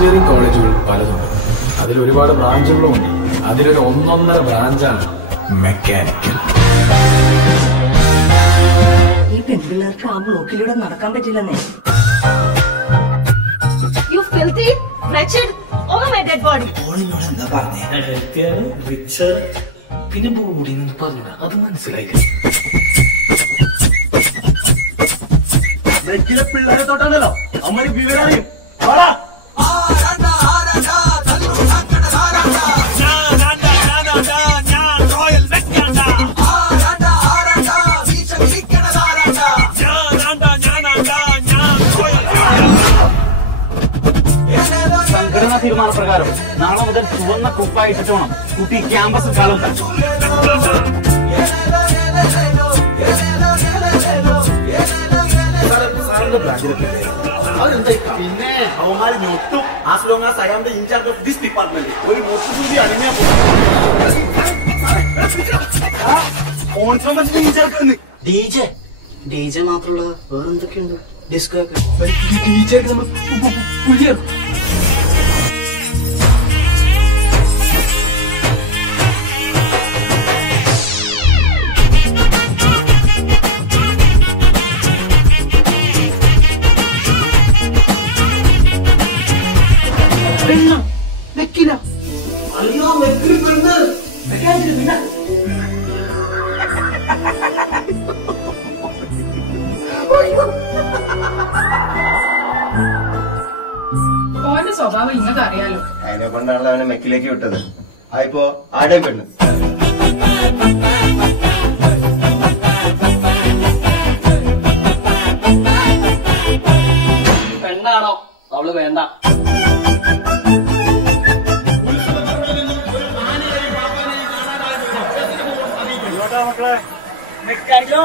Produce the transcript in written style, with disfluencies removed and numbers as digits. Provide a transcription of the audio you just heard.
Engineering കോളേജുകൾ പലതുണ്ട്. അതിലൊരുപാട് ബ്രാഞ്ചുകളും ഉണ്ട്. അതിലൊരു ഒന്നൊന്നര ബ്രാഞ്ചാണ് മെക്കാനിക്കൽ. ഈ പെൺപിള്ളേർക്ക് ആ ബ്ലോക്കിലൂടെ നടക്കാൻ പറ്റില്ലെന്നേ. എന്താ പറഞ്ഞേ? പിന്നെ ബോഡി പറഞ്ഞ അത് മനസ്സിലായില്ല. പിള്ളേരെ തൊട്ടാണല്ലോ അമ്മ വിവരറിയും. സംഘടനാ തീരുമാനപ്രകാരം നാളെ മുതൽ ചുവന്ന കുപ്പായിട്ടിട്ട് വേണം കുട്ടി ക്യാമ്പസിൽ കാലം. പിന്നെ അവന്മാര് ഞൊട്ടും. As long as I am the incharge of this department. ഒരു മൊത്തം കൂടി അണിഞ്ഞാ ഡി ജെ മാത്രമുള്ള വേറെന്തൊക്കെയുണ്ട്? ഡിസ്കോ ഒക്കെ നമ്മൾ പുലിയാണ്. വെക്കില്ല. അയ്യോ വെക്കിൽ പെണ്ണ് വെക്കാതിരുന്നില്ല. ഓന്റെ സ്വഭാവം ഇങ്ങക്ക് അറിയാലോ. അതിനെ കൊണ്ടാണല്ലോ അവനെ മെക്കിലേക്ക് വിട്ടത്. ആയിപ്പോ ആടേം പെണ്ണ്. പെണ്ണാണോ അവള് വേണ്ട. മക്കളെ മെക്കാനിക്കലോ